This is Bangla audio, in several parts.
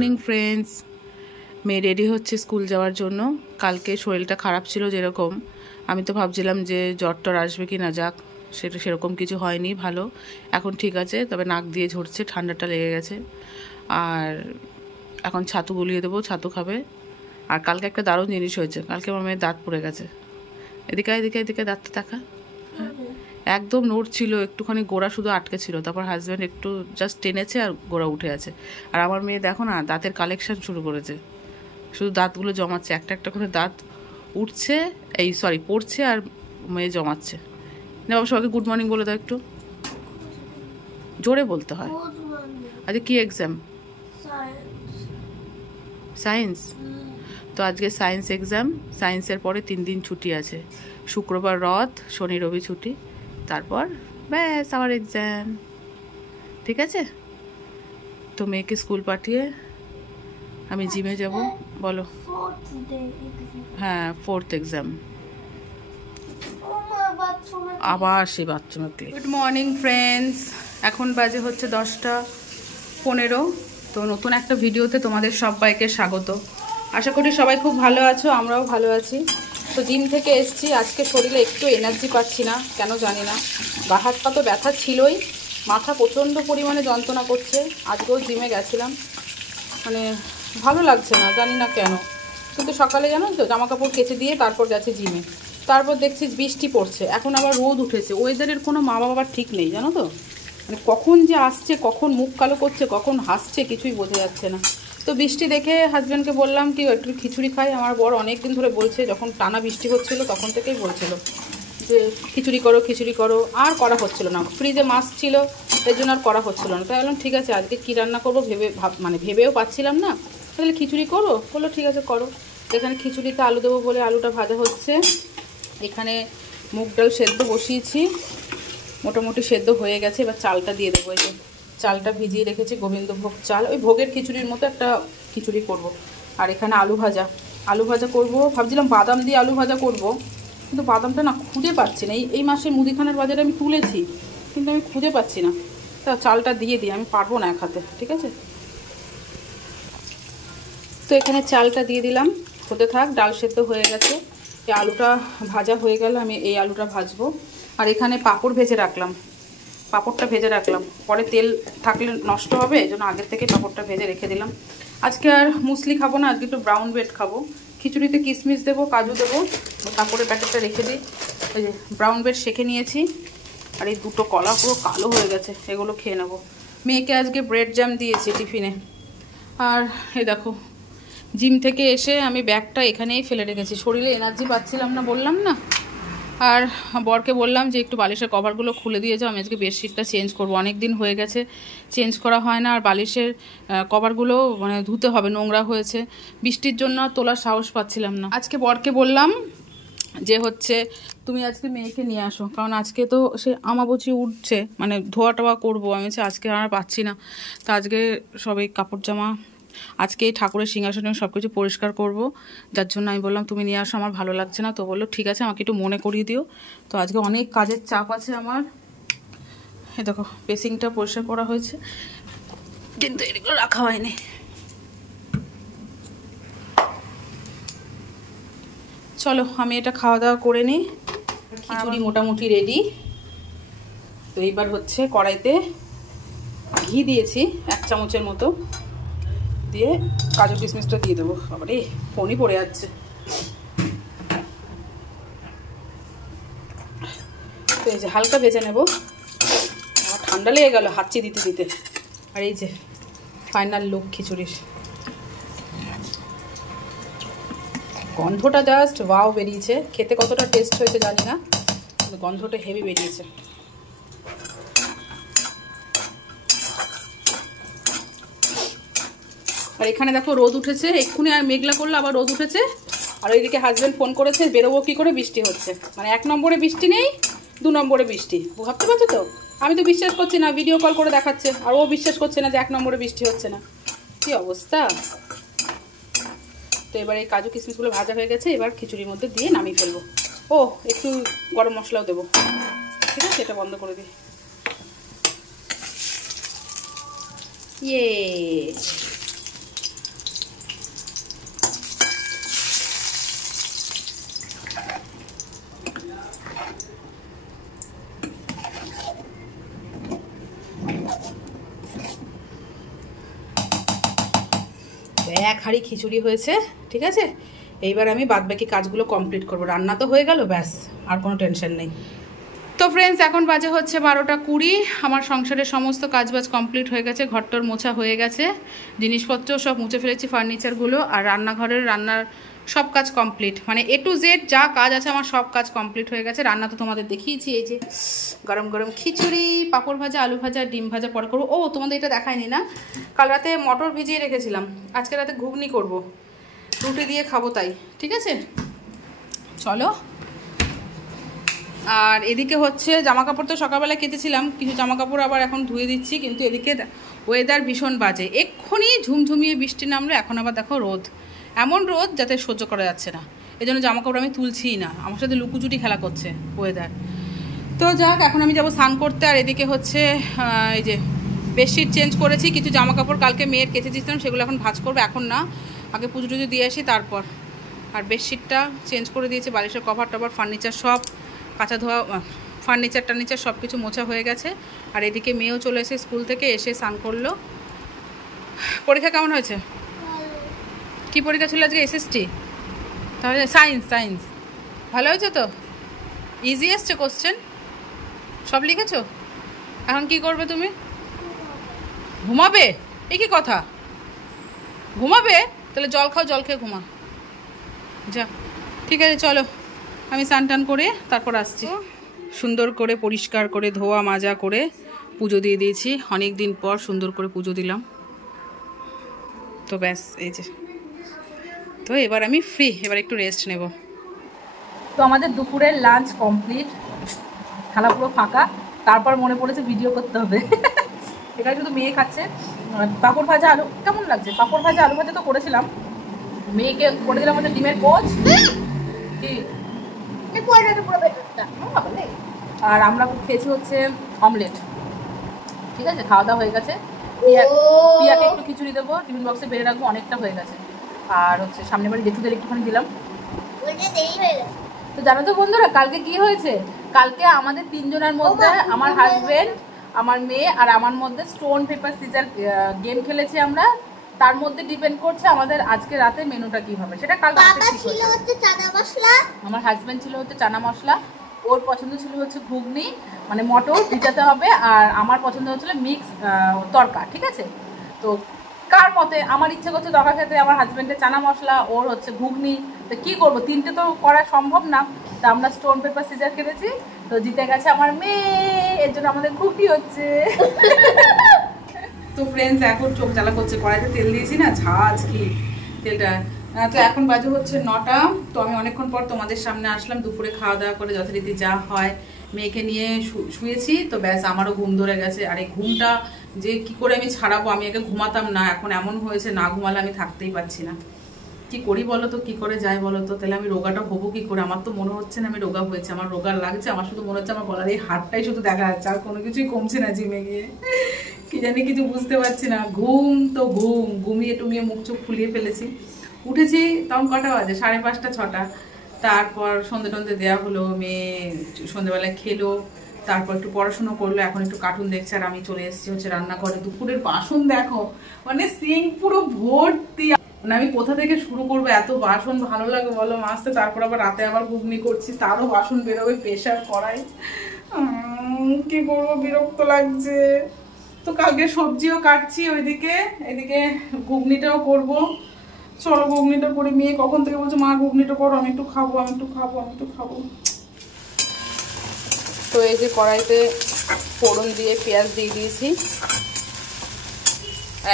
Morning friends. মেয়ে রেডি হচ্ছে স্কুল যাওয়ার জন্য। কালকে শরীরটা খারাপ ছিল যেরকম, আমি তো ভাবছিলাম যে জ্বর টর আসবে কি না, যাক সেরকম কিছু হয়নি, ভালো এখন ঠিক আছে। তবে নাক দিয়ে ঝরছে, ঠান্ডাটা লেগে গেছে। আর এখন ছাতু গলিয়ে দেবো, ছাতু খাবে। আর কালকে একটা দারুণ জিনিস হয়েছে, কালকে আমার মেয়ের দাঁত পড়ে গেছে। এদিকে এদিকে এদিকে দাঁতটা দেখা, একদম নড়ছিল, একটুখানি গোড়া শুধু আটকে ছিল, তারপর হাজব্যান্ড একটু জাস্ট টেনেছে আর গোড়া উঠে আছে। আর আমার মেয়ে দেখো না, দাঁতের কালেকশন শুরু করেছে, শুধু দাঁতগুলো জমাচ্ছে, একটা একটা করে দাঁত উঠছে, পড়ছে আর মেয়ে জমাচ্ছে। না বাবা, সবাইকে গুড মর্নিং বলে দাও, একটু জোরে বলতে হয়। আজকে কি এক্সাম? সায়েন্স। তো আজকে সায়েন্স এক্সাম, সায়েন্সের পরে 3 দিন ছুটি আছে, শুক্রবার রথ, শনি রবি ছুটি, তারপর ব্যাস আমার এক্সাম। ঠিক আছে, তো মেয়েকে স্কুল পাঠিয়ে আমি জিমে যাব। বলো। হ্যাঁ, 4th এক্সাম। আবার সেই বাথরুমে ক্লিক। গুড মর্নিং ফ্রেন্ডস, এখন বাজে হচ্ছে 10:15। তো নতুন একটা ভিডিওতে তোমাদের সবাইকে স্বাগত। আশা করি সবাই খুব ভালো আছো, আমরাও ভালো আছি। তো জিম থেকে এসছি, আজকে শরীরে একটু এনার্জি পাচ্ছি না, কেন জানি না। গা হাত পা তো ব্যথা ছিলই, মাথা প্রচণ্ড পরিমাণে যন্ত্রণা করছে। আজকেও জিমে গেছিলাম, মানে ভালো লাগছে না, জানি না কেন। কিন্তু সকালে জানো তো জামা কাপড় কেচে দিয়ে তারপর গেছে জিমে, তারপর দেখছি বৃষ্টি পড়ছে, এখন আবার রোদ উঠেছে। ওয়েদারের কোনো মা বাবার ঠিক নেই, জানো তো, মানে কখন যে আসছে, কখন মুখ কালো করছে, কখন হাসছে, কিছুই বোঝা যাচ্ছে না। তো বৃষ্টি দেখে হাজব্যান্ডকে বললাম কি একটু খিচুড়ি খাই। আমার বর অনেক দিন ধরে বলছে, যখন টানা বৃষ্টি হচ্ছিল তখন থেকেই বলছিল যে খিচুড়ি করো খিচুড়ি করো, আর করা হচ্ছিল না। ফ্রিজে মাছ ছিল, এই জন্য আর করা হচ্ছিল না। তাই বললাম ঠিক আছে, আজকে কী রান্না করবো ভেবেও পাচ্ছিলাম না। তাহলে খিচুড়ি করো, বললো ঠিক আছে করো। এখানে খিচুড়িতে আলু দেবো বলে আলুটা ভাজা হচ্ছে। এখানে মুগ ডাল সেদ্ধ বসিয়েছি, মোটামুটি সেদ্ধ হয়ে গেছে। এবার চালটা দিয়ে দেবো। এই যে চালটা ভিজিয়ে রেখেছি, গোবিন্দভোগ চাল, ওই ভোগের খিচুড়ির মতো একটা খিচুড়ি করব। আর এখানে আলু ভাজা করব। ভাবছিলাম বাদাম দিয়ে আলু ভাজা করব, কিন্তু বাদামটা না খুঁজে পাচ্ছি না। এই মাসে মুদিখানার বাজারে আমি তুলেছি, কিন্তু আমি খুঁজে পাচ্ছি না। তা চালটা দিয়ে দিই, আমি পারবো না এক হাতে। ঠিক আছে, তো এখানে চালটা দিয়ে দিলাম, হতে থাক। ডাল সেদ্ধ হয়ে গেছে, এই আলুটা ভাজা হয়ে গেল, আমি এই আলুটা ভাজবো। আর এখানে পাঁপড় ভেজে রাখলাম, পাঁপড়টা ভেজে রাখলাম, পরে তেল থাকলে নষ্ট হবে, এই জন্য আগের থেকে পাঁপড়টা ভেজে রেখে দিলাম। আজকে আর মুসলি খাবো না, আজকে একটু ব্রাউন ব্রেড খাবো। খিচুড়িতে কিশমিশ দেবো, কাজু দেবো। পাঁপড়ের প্যাকেটটা রেখে দিই। ওই যে ব্রাউন ব্রেড সেঁকে নিয়েছি, আর এই দুটো কলা পুরো কালো হয়ে গেছে, এগুলো খেয়ে নেবো। মেয়েকে আজকে ব্রেড জ্যাম দিয়েছি টিফিনে। আর এই দেখো, জিম থেকে এসে আমি ব্যাগটা এখানেই ফেলে রেখেছি, শরীরে এনার্জি পাচ্ছিলাম না, বললাম না। আর বরকে বললাম যে একটু বালিশের কভারগুলো খুলে দিয়ে যাও, আমি আজকে বেডশিটটা চেঞ্জ করবো, অনেক দিন হয়ে গেছে চেঞ্জ করা হয় না। আর বালিশের কভারগুলো মানে ধুতে হবে, নোংরা হয়েছে, বৃষ্টির জন্য তোলার সাহস পাচ্ছিলাম না। আজকে বরকে বললাম যে হচ্ছে তুমি আজকে মেয়েকে নিয়ে আসো, কারণ আজকে তো সে আমাবচি উঠছে, মানে ধোয়া টোয়া করবো। আমি আজকে আর পাচ্ছি না, তা আজকে সবাই কাপড় জামা, আজকে এই ঠাকুরের সিংহাসনে সব কিছু পরিষ্কার করবো, যার জন্য আমি বললাম তুমি নিয়ে আসো, আমার ভালো লাগছে না। তো বললো ঠিক আছে, আমাকে একটু মনে করিয়ে দিও। তো আজকে অনেক কাজের চাপ আছে আমার। এই দেখো বেসিংটা পরিষ্কার করা হয়েছে, কিন্তু এগুলো রাখা হয়নি। চলো আমি এটা খাওয়া দাওয়া করে নিই। খিচুড়ি মোটামুটি রেডি। তো এইবার হচ্ছে কড়াইতে ঘি দিয়েছি 1 চামচের মতো, দিয়ে কাজু কিশমিশটা দিয়ে দেবো। বাবারে ফোনই পড়ে যাচ্ছে। তো এই যে হালকা ভেজে নেব, আমার ঠান্ডা লেগে গেল হাঁচি দিতে দিতে। আর এই যে ফাইনাল লুক খিচুড়ির, গন্ধটা জাস্ট ওয়াও বেরিয়েছে। খেতে কতটা টেস্ট হয়েছে জানি না, কিন্তু গন্ধটা হেভি বেরিয়েছে। আর এখানে দেখো রোদ উঠেছে, এক্ষুনি আর মেঘলা করলো, আবার রোদ উঠেছে। আর ওইদিকে হাজব্যান্ড ফোন করেছে, বেরোবো কি করে, বৃষ্টি হচ্ছে। মানে 1 নম্বরে বৃষ্টি নেই, 2 নম্বরে বৃষ্টি। ভাবতে পারছো তো, আমি তো বিশ্বাস করছি না, ভিডিও কল করে দেখাচ্ছে, আর ও বিশ্বাস করছে না যে 1 নম্বরে বৃষ্টি হচ্ছে না। কি অবস্থা। তো এবার এই কাজু কিশমিশগুলো ভাজা হয়ে গেছে, এবার খিচুড়ির মধ্যে দিয়ে নামিয়ে ফেলবো। ও একটু গরম মশলাও দেবো। ঠিক আছে, এটা বন্ধ করে দিই। ইয়ে এক হাঁড়ি খিচুড়ি হয়েছে, ঠিক আছে। এইবার আমি বাদবাকি কাজগুলো কমপ্লিট করব। রান্না তো হয়ে গেল, ব্যাস আর কোনো টেনশন নেই। তো ফ্রেন্ডস, এখন বাজে হচ্ছে 12টা 20। আমার সংসারের সমস্ত কাজবাজ কমপ্লিট হয়ে গেছে, ঘরটর মোছা হয়ে গেছে, জিনিসপত্র সব মুছে ফেলেছি, ফার্নিচারগুলো, আর রান্নার সব কাজ কমপ্লিট, মানে A to Z যা কাজ আছে আমার সব কাজ কমপ্লিট হয়ে গেছে। রান্না তো তোমাদের দেখিয়েছি, এই যে গরম গরম খিচুড়ি, পাঁপড় ভাজা, আলু ভাজা, ডিম ভাজা পরে করবো। ও তোমাদের এটা দেখায়নি না, কাল রাতে মটর ভিজিয়ে রেখেছিলাম, আজকে রাতে ঘুগনি করব, রুটি দিয়ে খাবো তাই, ঠিক আছে। চলো। আর এদিকে হচ্ছে জামা কাপড় তো সকালবেলা কেটেছিলাম, কিছু জামা কাপড় আবার এখন ধুয়ে দিচ্ছি, কিন্তু এদিকে ওয়েদার ভীষণ বাজে। এক্ষুনি ঝুমঝুমিয়ে বৃষ্টি নামলো, এখন আবার দেখো রোদ, এমন রোদ যাতে সহ্য করা যাচ্ছে না। এই জন্য জামা কাপড় আমি তুলছিই না, আমার সাথে লুকুচুটি খেলা করছে ওয়েদার। তো যাক, এখন আমি যাবো স্নান করতে। আর এদিকে হচ্ছে এই যে বেডশিট চেঞ্জ করেছি, কিছু জামা কাপড় কালকে মেয়ের কেচে দিয়েছিলাম, সেগুলো এখন ভাঁজ করবো, এখন না, আগে পুজো টুজো দিয়ে আসি তারপর। আর বেডশিটটা চেঞ্জ করে দিয়েছি, বালিশের কভার টভার, ফার্নিচার সব কাঁচা ধোয়া, ফার্নিচার টার্নিচার সব কিছু মোছা হয়ে গেছে। আর এদিকে মেয়েও চলে এসে স্কুল থেকে এসে স্নান করলো। পরীক্ষা কেমন হয়েছে? কি পরীক্ষা ছিল আজকে? SST? তাহলে সায়েন্স ভালো হয়েছে তো? ইজি এসছে কোশ্চেন? সব লিখেছো? এখন কি করবে তুমি? ঘুমাবে? এই কি কথা, ঘুমাবে? তাহলে জল খাও, জল খেয়ে ঘুমা যা। ঠিক আছে চলো, আমি স্নান টান করে তারপর আসছি। সুন্দর করে পরিষ্কার করে ধোয়া মাজা করে পুজো দিয়ে দিয়েছি, অনেক দিন পর সুন্দর করে পুজো দিলাম। তো ব্যাস, এই যে, তো এবার আমি ফ্রি, এবার একটু রেস্ট নেব। তো আমাদের দুপুরের লাঞ্চ কমপ্লিট, থালা পুরো ফাঁকা, তারপর মনে পড়েছে ভিডিও করতে হবে। এখানে শুধু মেয়ে খাচ্ছে পাঁপড় ভাজা আলু। কেমন লাগছে? পাঁপড় ভাজা আলু ভাজা তো করেছিলাম, মেয়েকে করে দিলাম আমাদের ডিমের পোচ, কি আর আমরা খেয়েছি হচ্ছে অমলেট, ঠিক আছে। খাওয়া দাওয়া হয়ে গেছে, পিয়াকে একটু খিচুড়ি দেবো, টিফিন বক্সে বেড়ে রাখবো, অনেকটা হয়ে গেছে। আর হচ্ছে সামনে বাড়ি জেঠুদের একটুখানি দিলাম। তো জানো তো বন্ধুরা, কালকে কি হয়েছে? কালকে আমাদের তিনজনের মধ্যে, আমার হাজবেন্ড, আমার মেয়ে আর আমার মধ্যে স্টোন পেপার সিজার গেম খেলেছি আমরা। তার মধ্যে ডিপেন্ড করছে আমাদের আজকে রাতে মেনুটা কি হবে, সেটা কাল রাতে ছিল হচ্ছে চানা মশলা, আমার হাজবেন্ড ছিল হচ্ছে চানা মশলা, ওর পছন্দ ছিল হচ্ছে ঘুগনি, মানে মটর ভিজাতে হবে, আর আমার পছন্দ হচ্ছিল মিক্স তরকা, ঠিক আছে। তো কার মতে, আমার ইচ্ছে করছে তরকা খেতে, আমার হাজবেন্ডের চানা মশলা, ওর হচ্ছে ঘুগনি। তো কী করবো, তিনটে তো করা সম্ভব না, তো আমরা স্টোন পেপার সিজার খেলেছি। তো জিতে গেছে আমার মেয়ে, এর জন্য আমাদের ঘুগনি হচ্ছে। তো ফ্রেন্ডস, এখন চোখ জ্বালা করছে, কড়াইতে তেল দিয়েছি না, ঝাঁজ কি তেলটা। তো এখন বাজে হচ্ছে 9টা। তো আমি অনেকক্ষণ পর তোমাদের সামনে আসলাম, দুপুরে খাওয়া দাওয়া করে যথারীতি যা হয় মেয়েকে নিয়ে শুয়েছি। তো ব্যাস, আমারও ঘুম ধরে গেছে। আর এই ঘুমটা যে কি করে আমি ছাড়াবো, আমি আগে ঘুমাতাম না, এখন এমন হয়েছে না ঘুমালে আমি থাকতেই পারছি না। কি করি বলো তো, কি করে যাই বলো তো? তাহলে আমি রোগাটা হবো কি করে? আমার তো মনে হচ্ছে না আমি রোগা হয়েছে, আমার রোগা লাগছে, আমার শুধু মনে হচ্ছে আমার গলার এই হাড়টাই শুধু দেখা যাচ্ছে, আর কোনো কিছুই কমছে না জিমে গিয়ে, কি জানি কিছু বুঝতে পারছি না। ঘুম তো ঘুমিয়ে টুমিয়ে মুখ চোখ ফুলিয়ে ফেলেছি। উঠেছি তখন কটা বাজে, 5:30 6টা। তারপর সন্ধে টন্ধে দেওয়া হলো, মেয়ে সন্ধেবেলায় খেলো, তারপর একটু পড়াশুনো করলো, এখন একটু কার্টুন দেখছে। আর আমি চলে এসেছি হচ্ছে রান্নাঘরে। দুপুরের বাসন দেখো, মানে সিঙ্ক পুরো ভর্তি, মানে আমি কোথা থেকে শুরু করবো, এত বাসন ভালো লাগে বলো মাজতে। তারপর আবার রাতে আবার ঘুগনি করছি, তারও বাসন বেরোবে, প্রেশার কড়াই, কি করবো, বিরক্ত লাগছে। তো কালকে সবজিও কাটছি ওইদিকে, এদিকে ঘুগনিটাও করবো। চলো ঘুগনিটা করে, মেয়ে কখন থেকে বলছে মা ঘুগনিটা করো, আমি একটু খাবো, আমি একটু খাবো, আমি একটু খাবো। তো এই যে কড়াইতে ফোড়ন দিয়ে পেঁয়াজ দিয়ে দিয়েছি,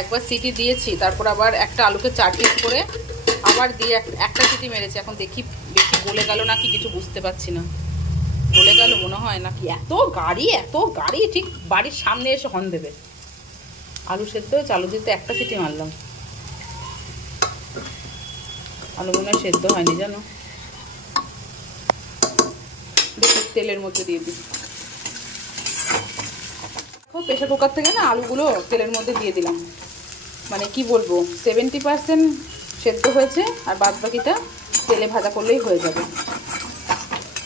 একবার সিটি দিয়েছি, তারপর আবার একটা আলুকে 4 পিস করে আবার দিয়ে একটা সিটি মেরেছি। এখন দেখি বেশি গলে গেল নাকি, কিছু বুঝতে পারছি না। গলে গেল মনে হয় নাকি, এত গাড়ি ঠিক বাড়ির সামনে এসে হর্ন দেবে। আলু সেদ্ধ হয়েছে, আলু দিতে একটা সিটি মারলাম, আলু মনে হয় সেদ্ধ হয়নি জানো। দেখি তেলের মধ্যে দিয়ে দিই। প্রেশার কুকার থেকে না আলুগুলো তেলের মধ্যে দিয়ে দিলাম, মানে কি বলবো 70% সেদ্ধ হয়েছে, আর বাদ বাকিটা তেলে ভাজা করলেই হয়ে যাবে।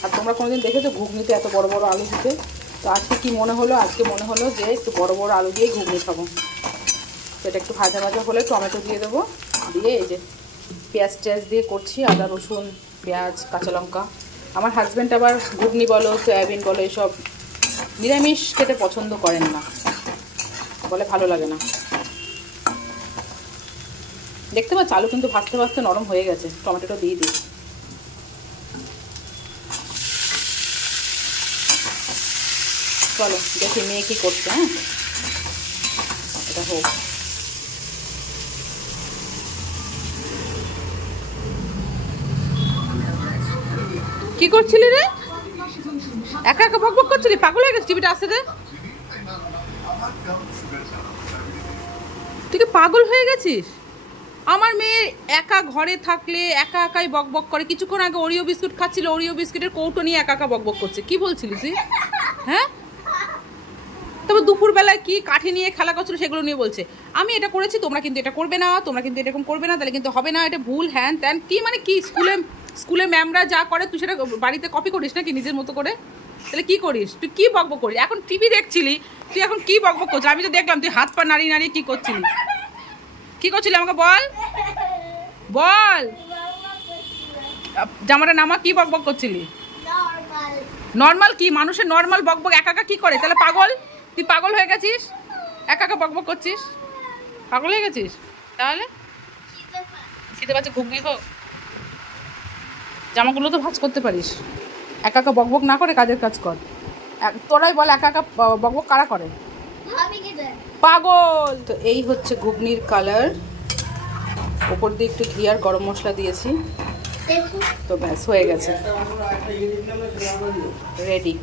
আর তোমরা কোনোদিন দেখেছো ঘুগনিতে এত বড় বড় আলু দিতে? তো আজকে কি মনে হলো, আজকে মনে হলো যে একটু বড় বড় আলু দিয়ে ঘুগনি খাবো। তো এটা একটু ভাজা ভাজা হলে টমেটো দিয়ে দেবো, দিয়ে এই যে পেঁয়াজ টেয়াজ দিয়ে করছি, আদা রসুন পেঁয়াজ কাঁচা লঙ্কা। আমার হাজব্যান্ড আবার ঘুগনি বলো সয়াবিন বলো এসব নিরামিষ খেতে পছন্দ করেন না, বলে ভালো লাগে না। দেখতে পাচ্ছ আলু কিন্তু ভাজতে ভাজতে নরম হয়ে গেছে, টমেটোটা দিয়ে দিই। চলো দেখি মেয়ে কি করছে। হ্যাঁ এটা হোক। কি করছিলি রে? একা একা বক বক করছিলি? পাগল হয়ে গেছিস? টিভিটা আসতে দে। তুই কি পাগল হয়ে গেছিস? আমার মেয়ে একা ঘরে থাকলে একা একাই বক বক করে। কিছুক্ষণ আগে ওরিও বিস্কুট খাচ্ছিল, ওরিও বিস্কুটের কৌটো নিয়ে একা একা বক বক করছে। কি বলছিলি তুই? হ্যাঁ, তবে দুপুরবেলায় কি কাঠি নিয়ে খেলা করছিল সেগুলো নিয়ে বলছে আমি এটা করেছি, তোমরা কিন্তু এটা করবে না, তোমরা কিন্তু এরকম করবে না, তাহলে কিন্তু হবে না, এটা ভুল, হ্যান ত্যান। কি মানে কি স্কুলে ম্যামরা যা করে তুই সেটা বাড়িতে কপি করিস নাকি নিজের মতো করে? তাহলে কি করিস তুই? কি বকবক করিস? এখন টিভি দেখছিলি তুই, এখন কি বকবক করছিস? আমি তো দেখলাম তুই হাত পা নাড়িয়ে নাড়িয়ে কি করছিলি। কি করছিলি আমাকে বল বল। জামাটা নামা, কি বকবক করছিলি? নর্মাল কি? মানুষের নর্মাল বকবক একা একা কি করে? তাহলে পাগল? তুই পাগল হয়ে গেছিস? একা একা বকবক করছিস, পাগল হয়ে গেছিস। তাহলে খিদে পাচ্ছে, ঘুগনি হোক, জামাগুলো তো ভাঁজ করতে পারিস। একা একা বকবক না করে কাজের কাজ কর। তোরাই বল একা একা বকবক কারা করে? পাগল। তো এই হচ্ছে ঘুগনির কালার, ওপর দিয়ে একটু ঘি আর গরম মশলা দিয়েছি, তো ব্যাস হয়ে গেছে, রেডি।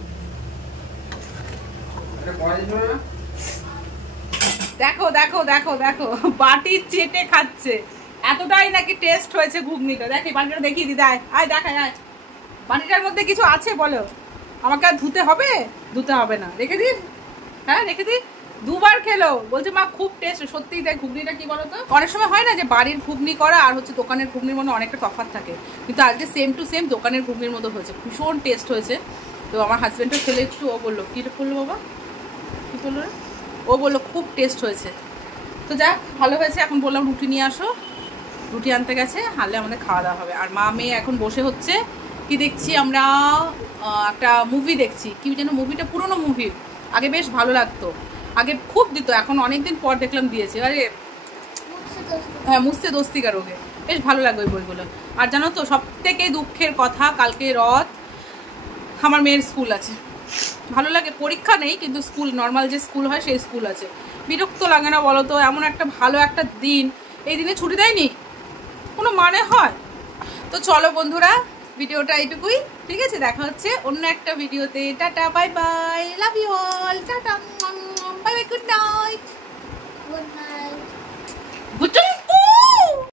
দেখো দেখো দেখো দেখো, বাটি চেটে খাচ্ছে, এতটাই নাকি টেস্ট হয়েছে ঘুগনিটা। দেখি বাটিটা দেখিয়ে দিদি, আয় দেখায়, আয়। বাটিটার মধ্যে কিছু আছে বলো? আমাকে আর ধুতে হবে? ধুতে হবে না, রেখে দিন। হ্যাঁ রেখে দিন। দুবার খেলো, বলছে মা খুব টেস্ট। সত্যিই তাই। ঘুগনিটা কি বলতো, অনেক সময় হয় না যে বাড়ির ঘুগনি করা আর হচ্ছে দোকানের ঘুগনির মধ্যে অনেকটা তফাৎ থাকে, কিন্তু আজকে সেম টু সেম দোকানের ঘুগনির মতো হয়েছে, ভীষণ টেস্ট হয়েছে। তো আমার হাজব্যান্ডও খেলে একটু, ও বললো কী করলো বাবা, কী করলো রে? ও বললো খুব টেস্ট হয়েছে। তো যাক ভালো হয়েছে। এখন বললাম রুটি নিয়ে আসো, রুটি আনতে গেছে, আনলে আমাদের খাওয়া দাওয়া হবে। আর মা মেয়ে এখন বসে হচ্ছে কি দেখছি আমরা, একটা মুভি দেখছি। কি যেন মুভিটা, পুরোনো মুভি, আগে বেশ ভালো লাগতো, আগে খুব দিত, এখন অনেকদিন পর দেখলাম দিয়েছে। আরে হ্যাঁ, মুঝসে দোস্তি করোগে, বেশ ভালো লাগবে ওই বইগুলো। আর জানো তো সব থেকে দুঃখের কথা, কালকে রথ, আমার মেয়ের স্কুল আছে। ভালো লাগে, পরীক্ষা নেই কিন্তু স্কুল, নর্মাল যে স্কুল হয় সেই স্কুল আছে। বিরক্ত লাগে না বলো তো? এমন একটা ভালো একটা দিন, এই দিনে ছুটি দেয়নি, কোনো মানে হয়? তো চলো বন্ধুরা, ভিডিওটা এইটুকুই, ঠিক আছে? দেখা হচ্ছে অন্য একটা ভিডিওতে। Tata, bye bye, love you all, tata, bye bye, good night.